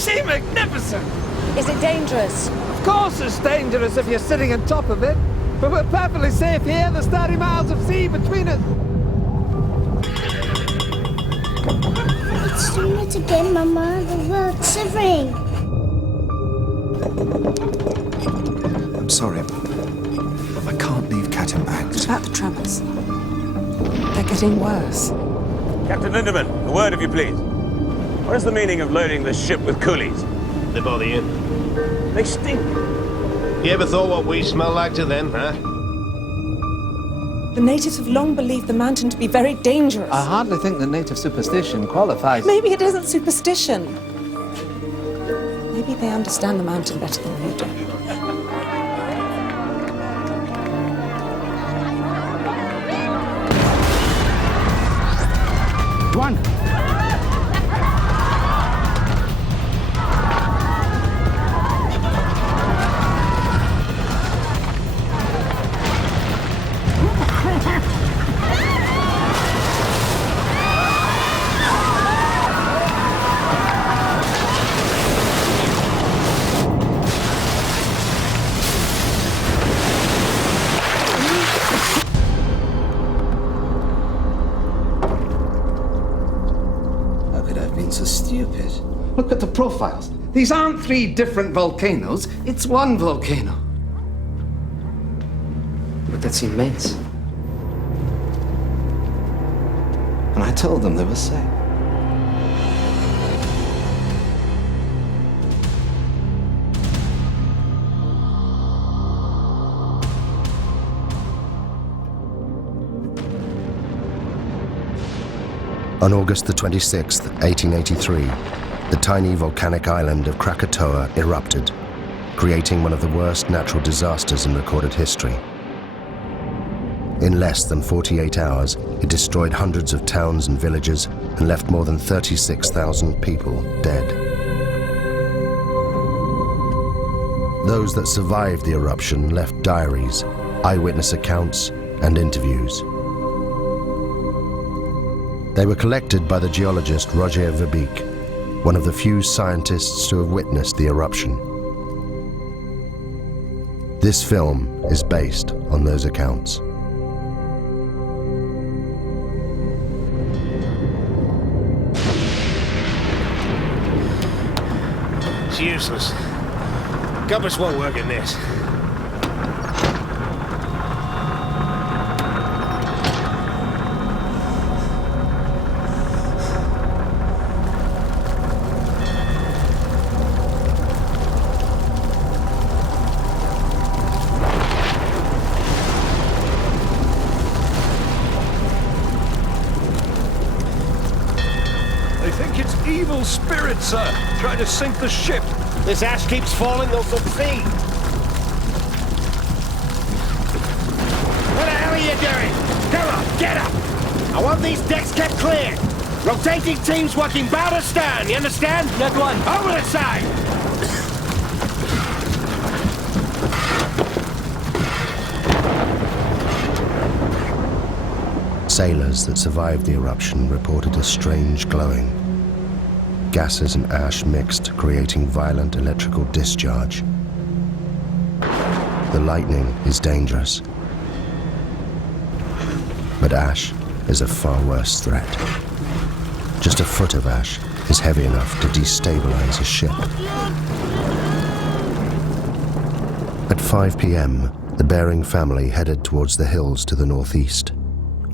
she magnificent! Is it dangerous? Of course it's dangerous if you're sitting on top of it. But we're perfectly safe here. There's 30 miles of sea between us. It's doing it again, Mama. The world's shivering. I'm sorry. I can't leave Cat in Bags. What about the tremors? They're getting worse. Captain Lindemann, a word if you please. What is the meaning of loading the ship with coolies? They bother you? They stink. You ever thought what we smell like to them, huh? The natives have long believed the mountain to be very dangerous. I hardly think the native superstition qualifies. Maybe it isn't superstition. Maybe they understand the mountain better than we do. One. So stupid. Look at the profiles. These aren't 3 different volcanoes. It's one volcano. But that's immense. And I told them they were safe. On August the 26th, 1883, the tiny volcanic island of Krakatoa erupted, creating one of the worst natural disasters in recorded history. In less than 48 hours, it destroyed hundreds of towns and villages and left more than 36,000 people dead. Those that survived the eruption left diaries, eyewitness accounts, and interviews. They were collected by the geologist Roger Verbeek, one of the few scientists to have witnessed the eruption. This film is based on those accounts. It's useless. Compass won't work in this. They think it's evil spirits, sir, trying to sink the ship. This ash keeps falling, they'll succeed. What the hell are you doing? Come on, get up! I want these decks kept clear. Rotating teams working bow to stern, you understand? That one. Over the side! Sailors that survived the eruption reported a strange glowing. Gases and ash mixed, creating violent electrical discharge. The lightning is dangerous, but ash is a far worse threat. Just a foot of ash is heavy enough to destabilize a ship. At 5 p.m., the Bering family headed towards the hills to the northeast,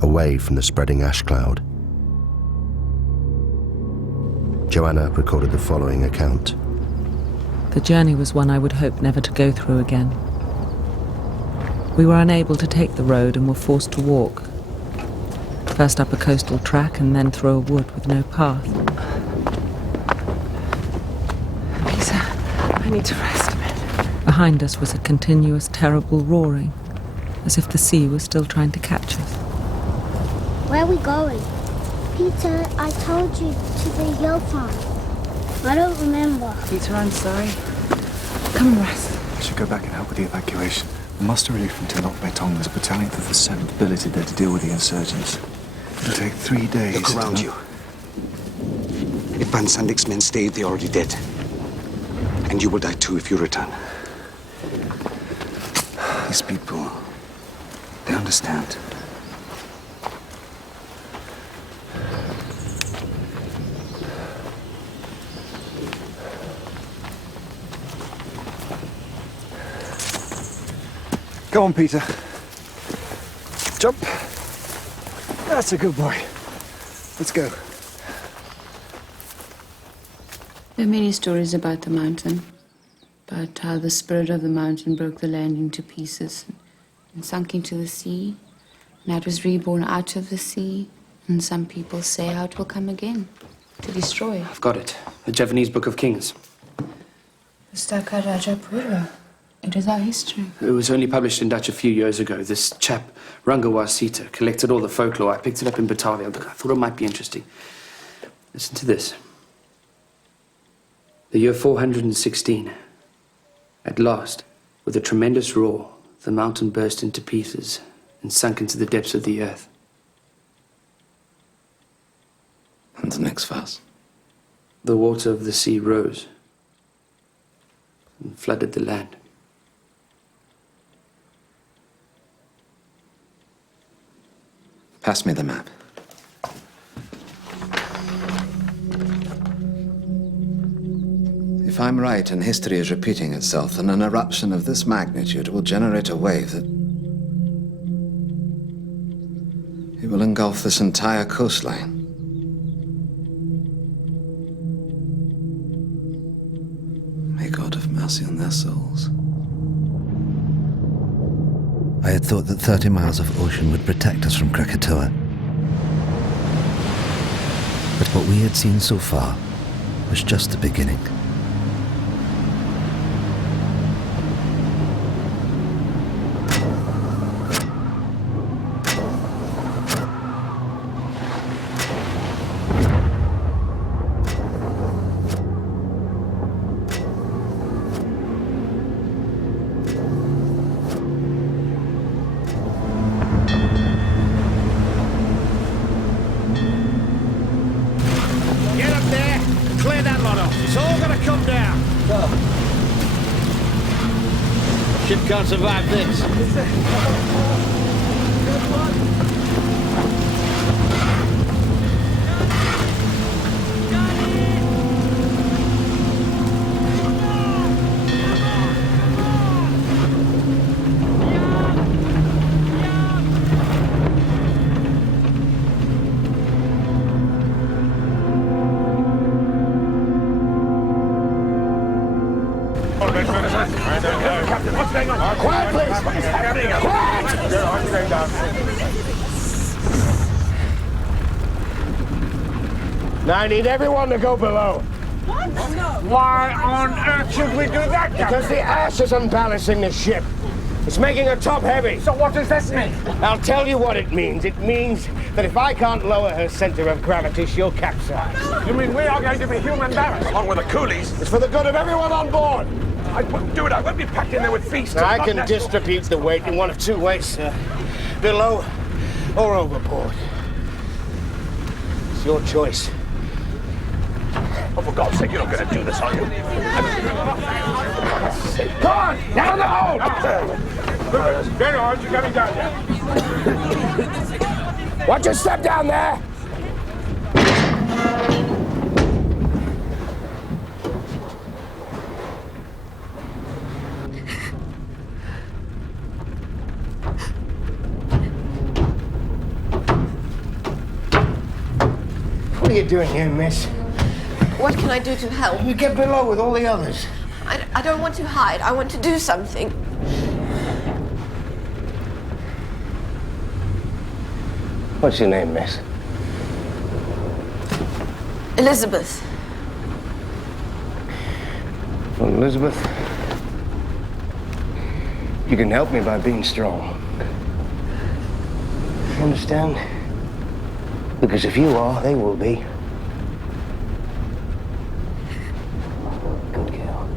away from the spreading ash cloud. Joanna recorded the following account. The journey was one I would hope never to go through again. We were unable to take the road and were forced to walk. First up a coastal track and then through a wood with no path. Peter, I need to rest a bit. Behind us was a continuous, terrible roaring, as if the sea was still trying to catch us. Where are we going? Peter, I told you to the hill farm. I don't remember. Peter, I'm sorry. Come and rest. I should go back and help with the evacuation. The muster relief from Tenok Betong. There's a battalion of the 7th billeted there to deal with the insurgents. It'll take 3 days. Look around you. If Van Sandik's men stayed, they're already dead. And you will die too if you return. These people, they understand. Go on, Peter. Jump. That's a good boy. Let's go. There are many stories about the mountain, about how the spirit of the mountain broke the land into pieces and sunk into the sea, and how it was reborn out of the sea, and some people say how it will come again, to destroy. I've got it. The Javanese Book of Kings. The Staka Rajapura. It is our history. It was only published in Dutch a few years ago. This chap, Rangawa Sita, collected all the folklore. I picked it up in Batavia. I thought it might be interesting. Listen to this. The year 416. At last, with a tremendous roar, the mountain burst into pieces and sunk into the depths of the earth. And the next verse? The water of the sea rose and flooded the land. Pass me the map. If I'm right and history is repeating itself, then an eruption of this magnitude will generate a wave that... it will engulf this entire coastline. May God have mercy on their souls. I had thought that 30 miles of ocean would protect us from Krakatoa. But what we had seen so far was just the beginning. Ship can't survive this. What's going on? Quiet, please! What is happening? Now I need everyone to go below. What? Why on earth should we do that, Captain? Because the ash is unbalancing the ship. It's making her top heavy. So what does this mean? I'll tell you what it means. It means that if I can't lower her center of gravity, she'll capsize. You mean we are going to be human ballast? Along with the coolies? It's for the good of everyone on board. I wouldn't do it. I won't be packed in there with beasts. Now, I can distribute the weight in one of two ways, sir. Below or overboard. It's your choice. Oh, for God's sake, you're not going to do this, are you? Come on! Down the hold! Very hard. You're coming down there. Watch your step down there! What are you doing here, miss? What can I do to help? You get below with all the others. I don't want to hide. I want to do something. What's your name, miss? Elizabeth. Well, Elizabeth, you can help me by being strong. You understand? Because if you are, they will be. Good girl.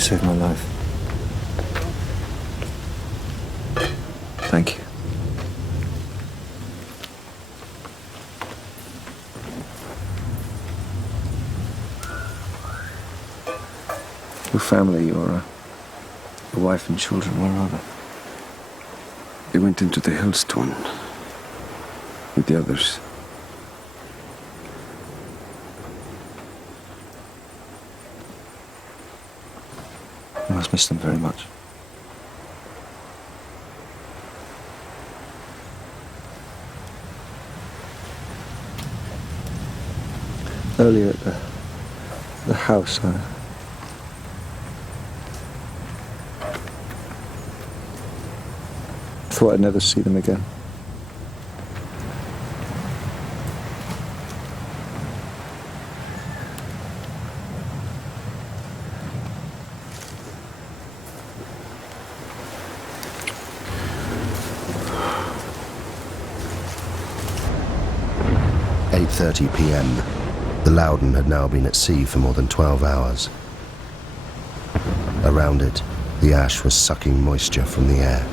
saved my life. Thank you. Your family, your wife and children, where are they? They went into the hailstone with the others. You must miss them very much. Earlier at the house, I thought I'd never see them again. At 8:30 p.m. The Loudon had now been at sea for more than 12 hours. Around it, the ash was sucking moisture from the air.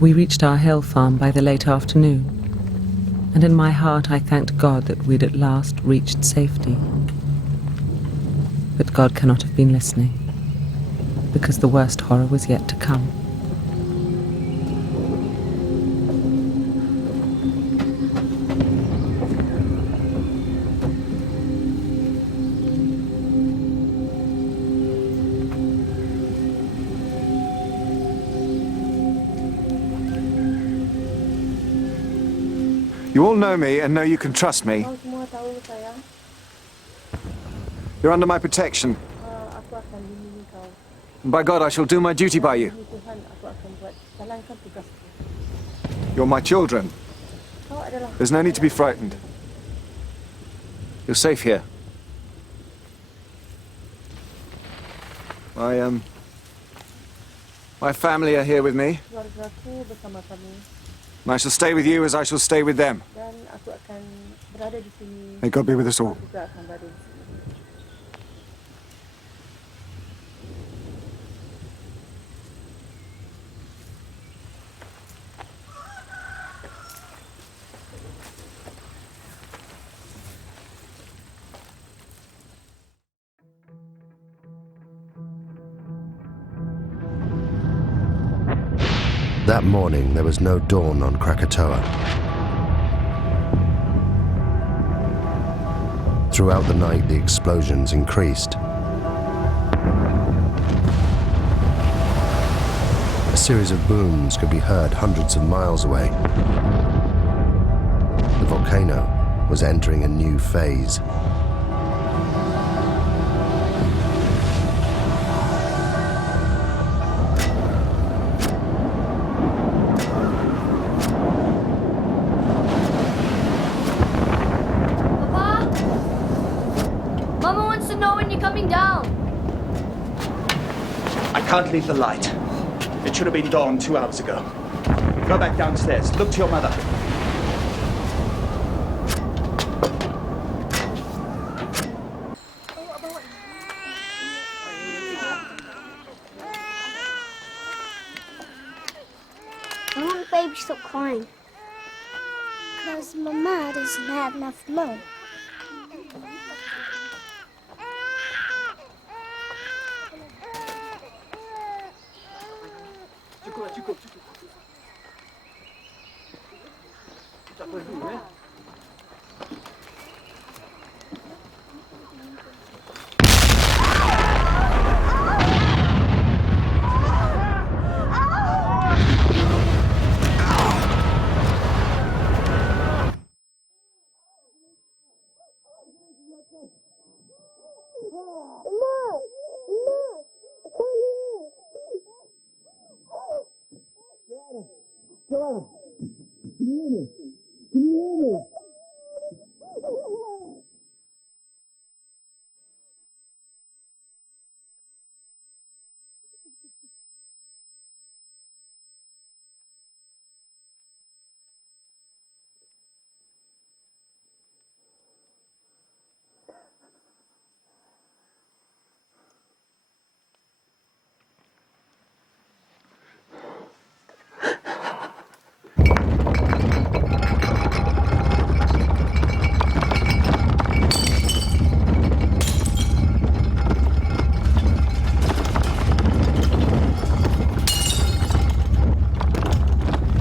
We reached our hill farm by the late afternoon, and in my heart I thanked God that we'd at last reached safety. But God cannot have been listening, because the worst horror was yet to come. You all know me and know you can trust me. You're under my protection. And by God, I shall do my duty by you. You're my children. There's no need to be frightened. You're safe here. My family are here with me. And I shall stay with you as I shall stay with them. May God be with us all. That morning, there was no dawn on Krakatoa. Throughout the night, the explosions increased. A series of booms could be heard hundreds of miles away. The volcano was entering a new phase. Coming down. I can't leave the light. It should have been dawn 2 hours ago. Go back downstairs. Look to your mother. I want baby to stop crying. Because Mama doesn't have enough love.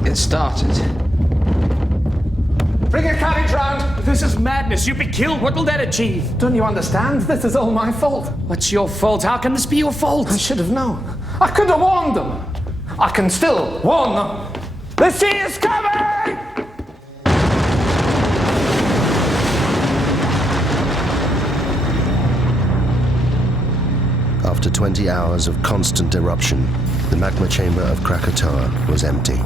It started. Bring a carriage round! This is madness. You'll be killed. What will that achieve? Don't you understand? This is all my fault. What's your fault? How can this be your fault? I should have known. I could have warned them. I can still warn them. The sea is coming! After 20 hours of constant eruption, the magma chamber of Krakatoa was empty.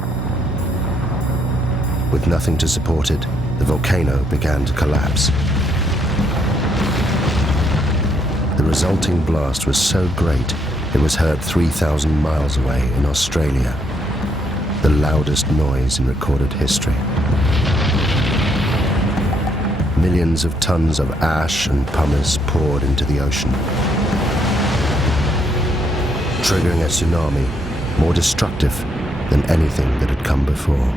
With nothing to support it, the volcano began to collapse. The resulting blast was so great, it was heard 3,000 miles away in Australia, the loudest noise in recorded history. Millions of tons of ash and pumice poured into the ocean, triggering a tsunami more destructive than anything that had come before.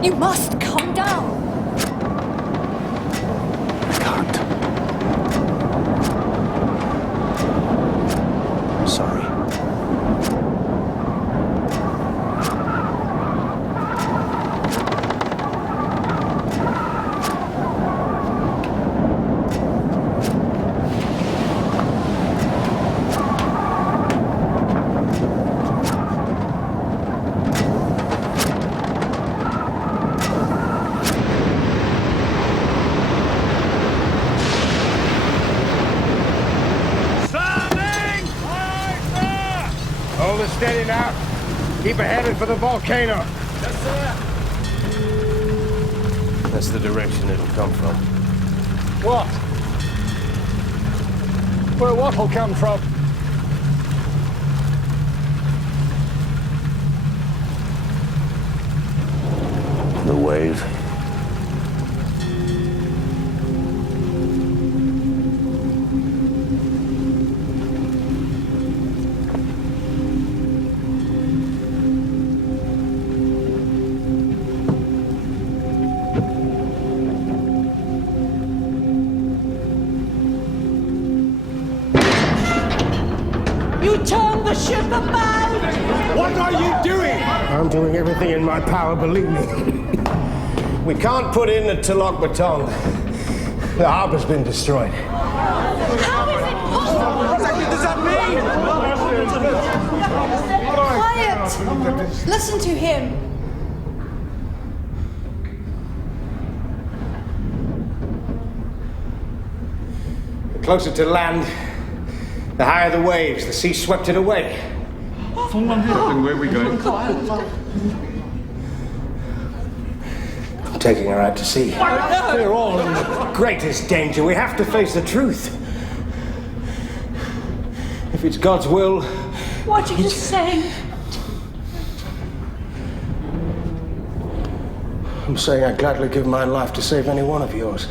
You must calm down. I can't. I'm sorry. Hold it steady now. Keep her headed for the volcano. Yes, sir. That's the direction it'll come from. What? Where what'll come from? The wave. You turned the ship about! What are you doing? I'm doing everything in my power, believe me. We can't put in the Tilok Batong. The harbor's been destroyed. How is it possible? What does that mean? Quiet! Listen to him. closer to land, the higher the waves. The sea swept it away. Then where are we going? I'm taking her out to sea. We're all in the greatest danger. We have to face the truth. If it's God's will... What are you saying? I'm saying I'd gladly give my life to save any one of yours.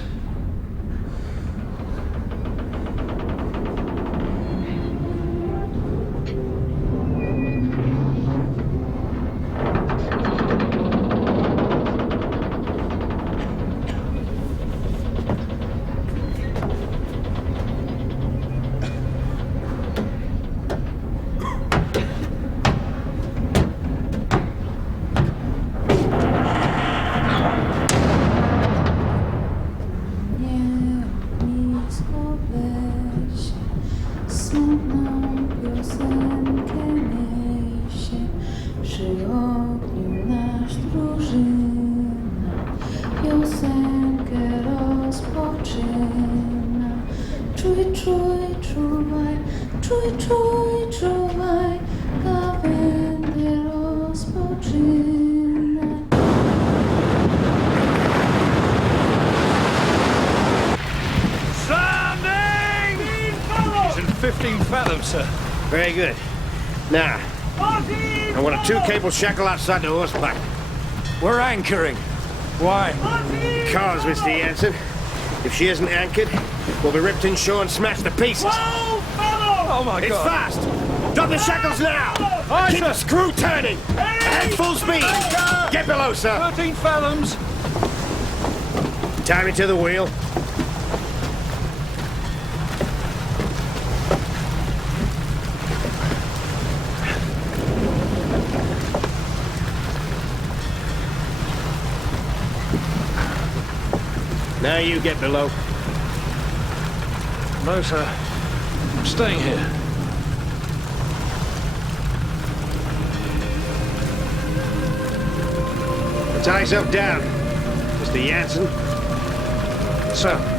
It's in 15 fathoms, sir. Very good. Now, I want a 2-cable shackle outside the horse back. We're anchoring. Why? Because, Mr. Jansen, if she isn't anchored, we'll be ripped inshore and smashed to pieces. Oh my It's God! fast! Drop the shackles now! Aye, Keep sir. the screw turning! Ahead full speed! Get below, sir! 13 fathoms. Tie me to the wheel. Now you get below. No, sir. I'm staying here. Tie yourself down, Mr. Jansen. Sir.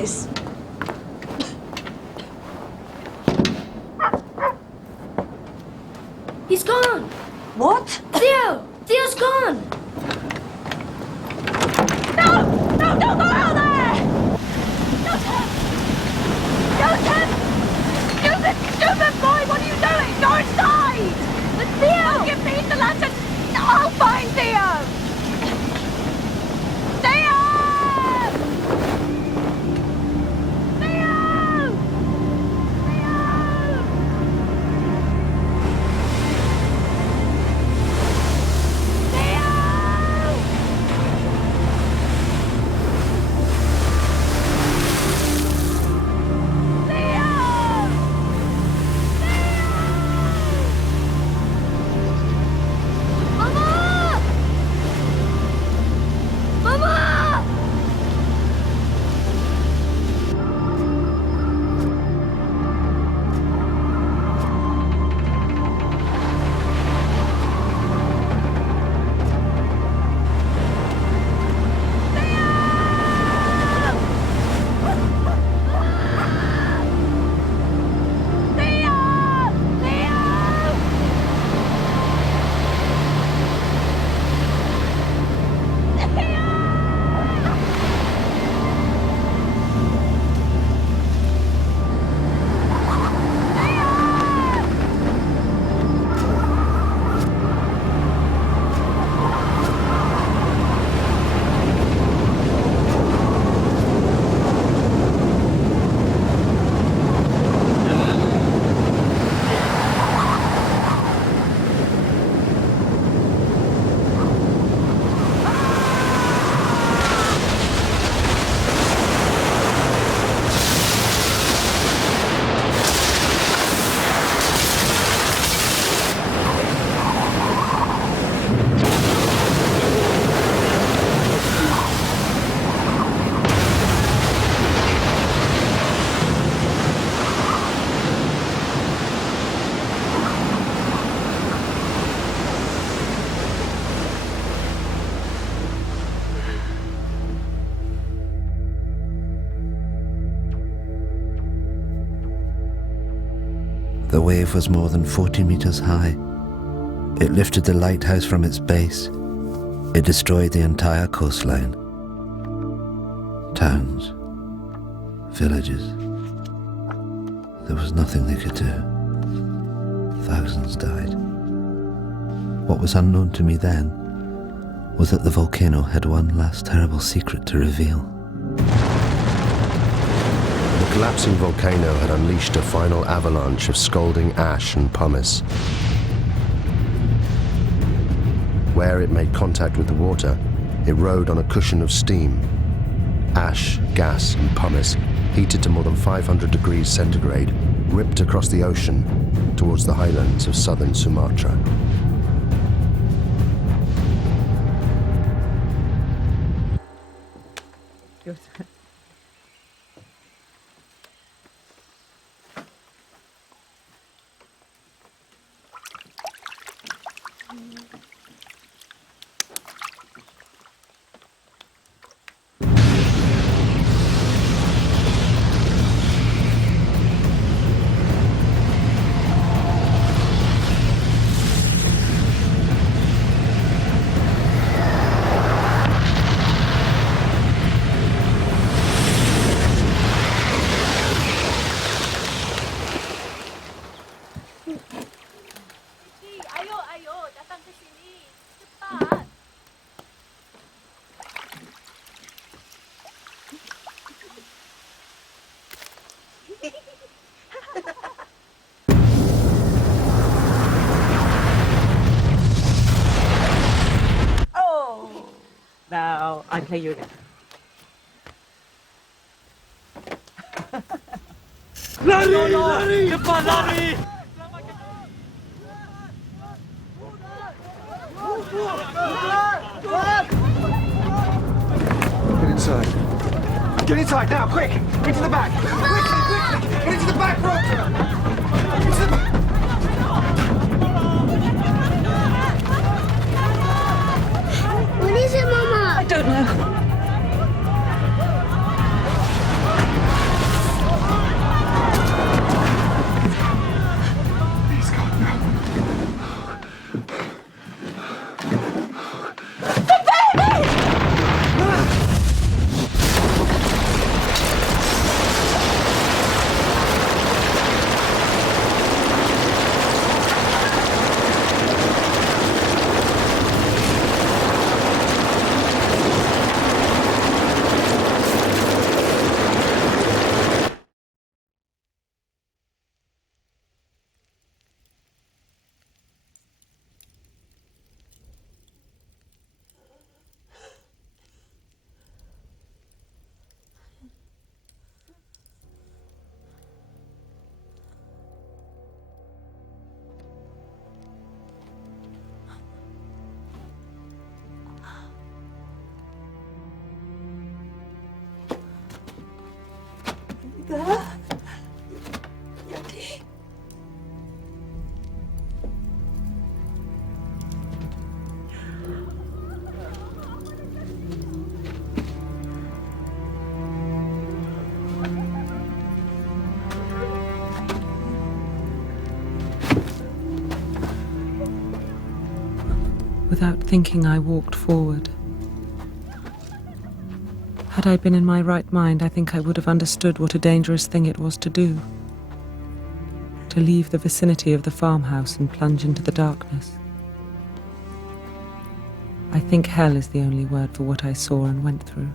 this. He's gone! What? Theo! Theo's gone! No! No, don't go out there! Joseph! Joseph! Stupid boy, what are you doing? Go inside! Theo! Give me the lantern! I'll find Theo! Theo! The wave was more than 40 meters high. It lifted the lighthouse from its base. It destroyed the entire coastline. Towns, villages. There was nothing they could do. Thousands died. What was unknown to me then was that the volcano had one last terrible secret to reveal. The collapsing volcano had unleashed a final avalanche of scalding ash and pumice. Where it made contact with the water, it rode on a cushion of steam. Ash, gas, and pumice, heated to more than 500 degrees centigrade, ripped across the ocean towards the highlands of southern Sumatra. Now, I play you again. Lari! Lari! Cepat lari! Get inside. Get inside now, quick! Into the back! Quickly, quickly! Get into the back, Roger! Into the back! What is it, Mama? I don't know. there. Ready? Without thinking, I walked forward. Had I been in my right mind, I think I would have understood what a dangerous thing it was to do. To leave the vicinity of the farmhouse and plunge into the darkness. I think hell is the only word for what I saw and went through.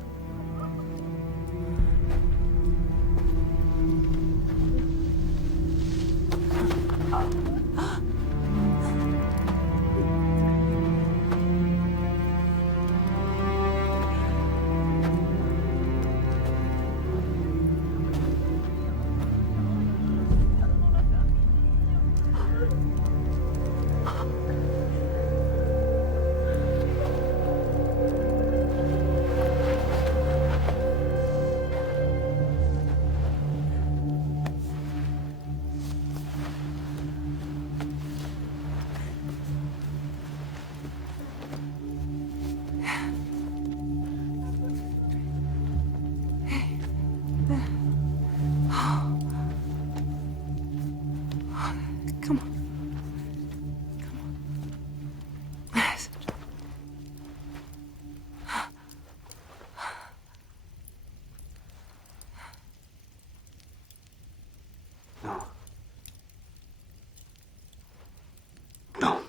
Come on. Come on. Yes. No. No.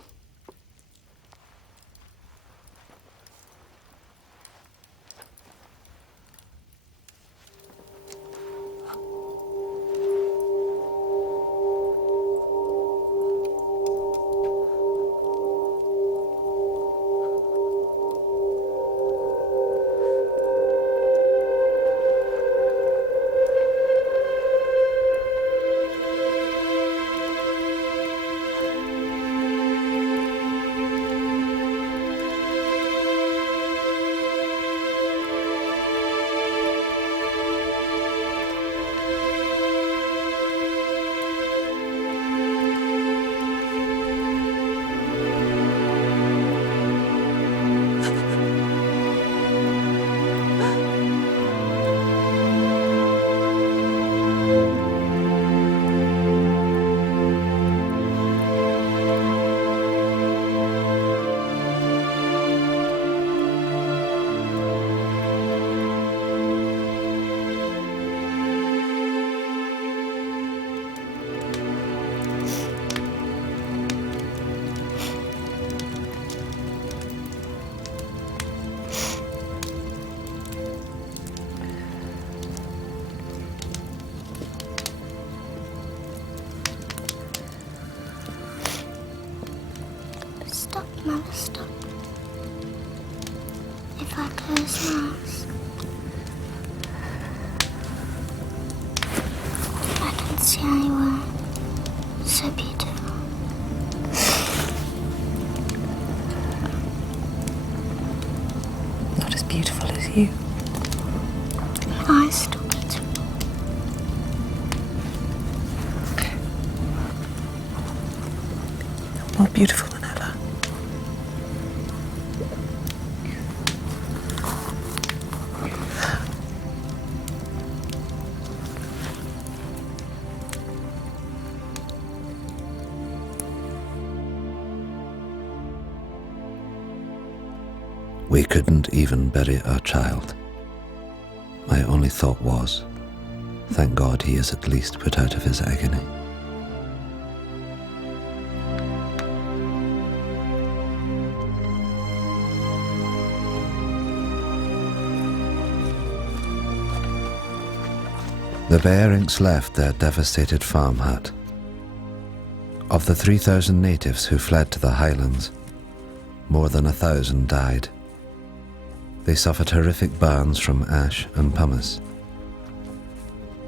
Stop, Mother, stop. If I close my eyes, I can see anywhere so beautiful. Not as beautiful as you. My eyes stop it. More beautiful than ever. We couldn't even bury our child. My only thought was, thank God he is at least put out of his agony. The Bear Inks left their devastated farm hut. Of the 3,000 natives who fled to the highlands, more than 1,000 died. They suffered horrific burns from ash and pumice.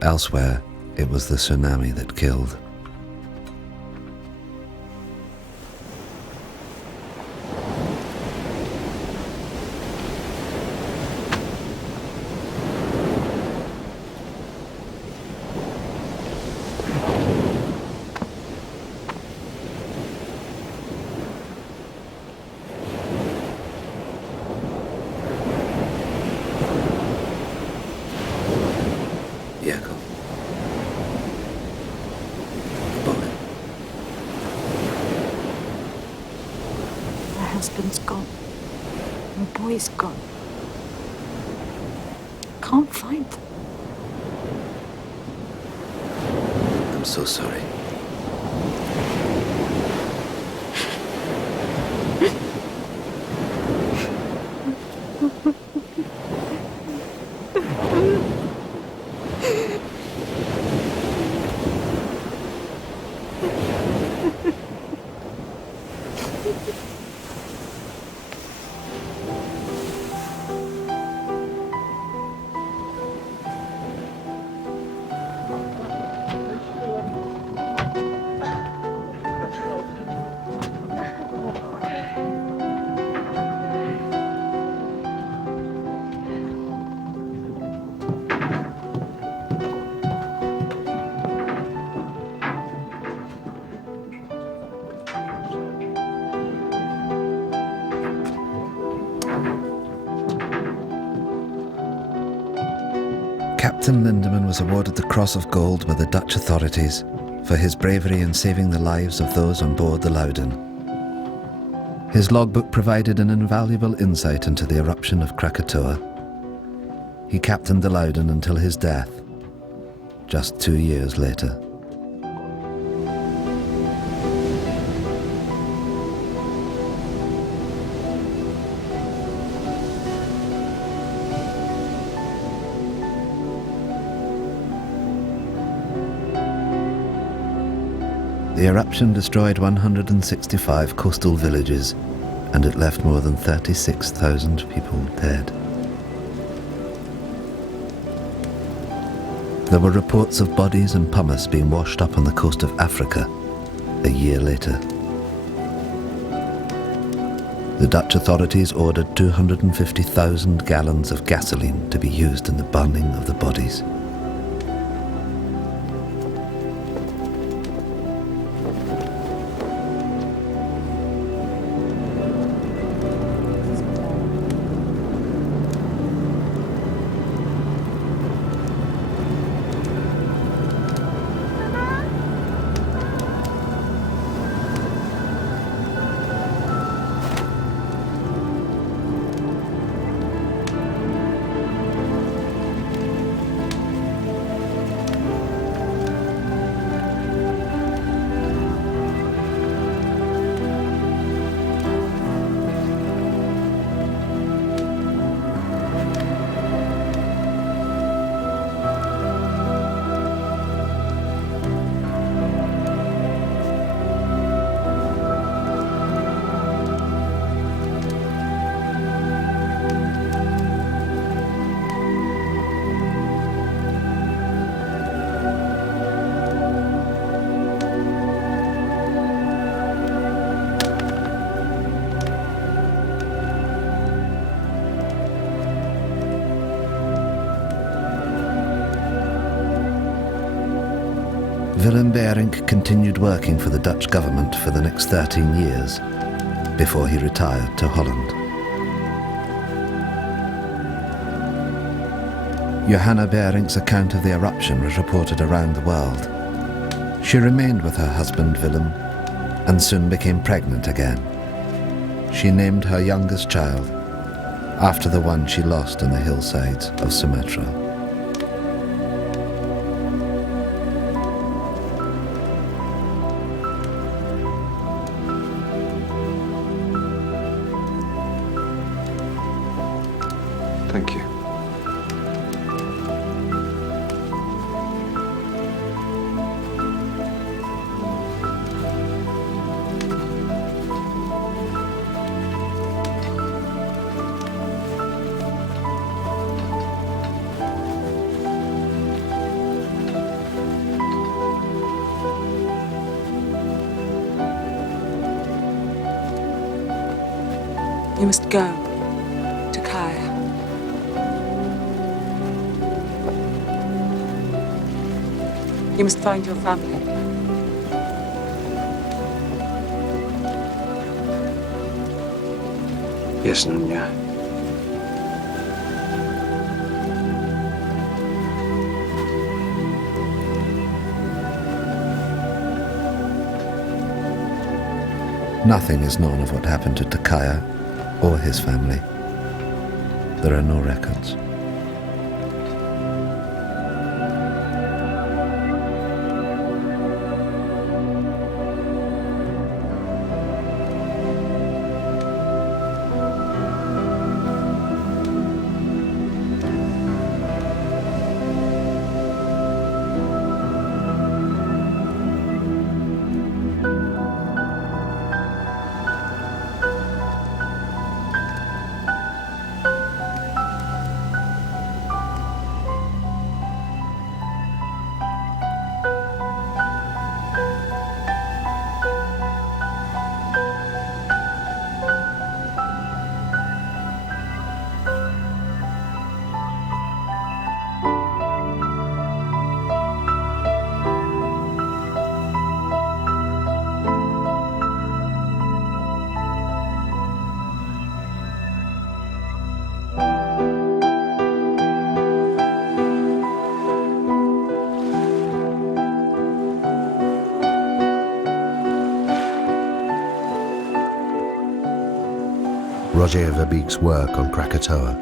Elsewhere, it was the tsunami that killed. husband's gone. My boy's gone. Can't find them. I'm so sorry. Captain Lindeman was awarded the Cross of Gold by the Dutch authorities for his bravery in saving the lives of those on board the Loudon. His logbook provided an invaluable insight into the eruption of Krakatoa. He captained the Loudon until his death, just 2 years later. The eruption destroyed 165 coastal villages, and it left more than 36,000 people dead. There were reports of bodies and pumice being washed up on the coast of Africa a year later. The Dutch authorities ordered 250,000 gallons of gasoline to be used in the burning of the bodies. Willem Berink continued working for the Dutch government for the next 13 years before he retired to Holland. Johanna Berink's account of the eruption was reported around the world. She remained with her husband Willem and soon became pregnant again. She named her youngest child after the one she lost on the hillsides of Sumatra. Thank you. You must go to Kaya. You must find your family. Yes, Nunya. Nothing is known of what happened to Takaya or his family. There are no records. Roger Verbeek's work on Krakatoa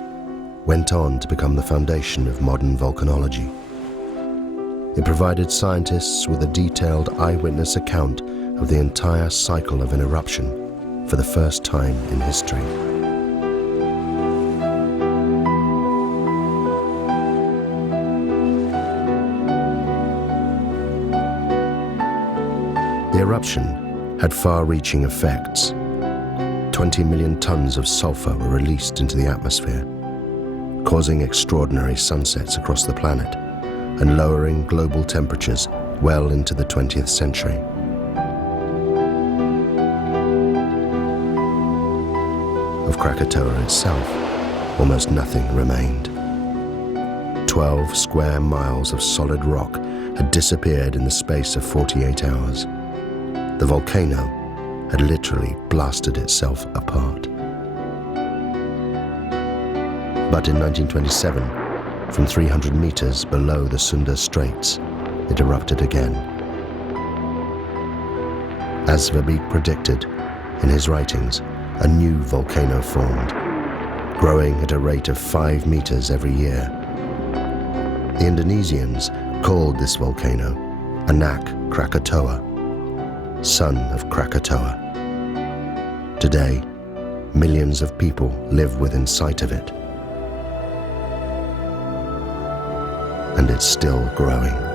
went on to become the foundation of modern volcanology. It provided scientists with a detailed eyewitness account of the entire cycle of an eruption for the first time in history. The eruption had far-reaching effects. 20 million tons of sulfur were released into the atmosphere, causing extraordinary sunsets across the planet and lowering global temperatures well into the 20th century. Of Krakatoa itself, almost nothing remained. 12 square miles of solid rock had disappeared in the space of 48 hours. The volcano had literally blasted itself apart. But in 1927, from 300 meters below the Sunda Straits, it erupted again. As Verbeek predicted in his writings, a new volcano formed, growing at a rate of 5 meters every year. The Indonesians called this volcano Anak Krakatoa, son of Krakatoa. Today, millions of people live within sight of it. And it's still growing.